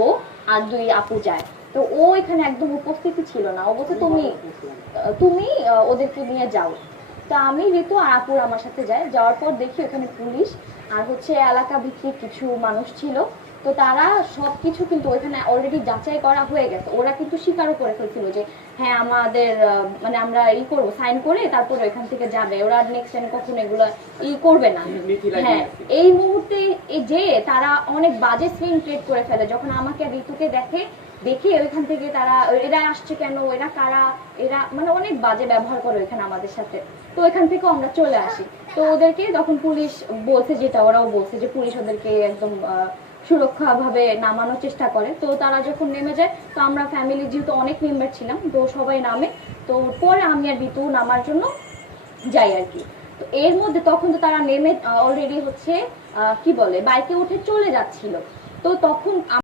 ও আর 2 আপু যায়। তো ও এখানে একদম উপস্থিতি ছিল না, ও বলছে তুমি তুমি ওদেরকে নিয়ে যাও। তা আমি ঋতু আর আপুর আমার সাথে যাই, যাওয়ার পর দেখি ওখানে পুলিশ আর হচ্ছে এলাকা ভিত্তিক কিছু মানুষ ছিল। তো তারা সবকিছু কিন্তু ওইখানে অলরেডি যাচাই করা হয়ে গেছে, ওরা কিন্তু স্বীকারও করে ফেলছিল যে হ্যাঁ আমাদের মানে আমরা করবো সাইন করে তারপরে ওইখান থেকে যাবে, ওরা নেক্সট টাইম কখনো এগুলো করবে না। হ্যাঁ, এই মুহূর্তে যে তারা অনেক বাজে সিন ক্রিয়েট করে ফেলে, যখন আমাকে আর ঋতুকে দেখে দেখে ওইখান থেকে তারা এরা আসছে কেন, এরা কারা, এরা মানে অনেক বাজে ব্যবহার করে ওইখানে আমাদের সাথে। তো ওইখান থেকে আমরা চলে আসি। তো ওদেরকে তখন পুলিশ বলছে, যেটা ওরাও বলছে যে পুলিশ ওদেরকে একদম সুরক্ষা ভাবে নামানোর চেষ্টা করে। তো তারা যখন নেমে যায়, তো আমরা ফ্যামিলি যেহেতু অনেক মেম্বার ছিলাম তো সবাই নামে। তো পরে আমি আর ঋতু নামার জন্য যাই আর কি। তো এর মধ্যে তখন তো তারা নেমে অলরেডি হচ্ছে কি বলে বাইকে উঠে চলে যাচ্ছিল। তো তখন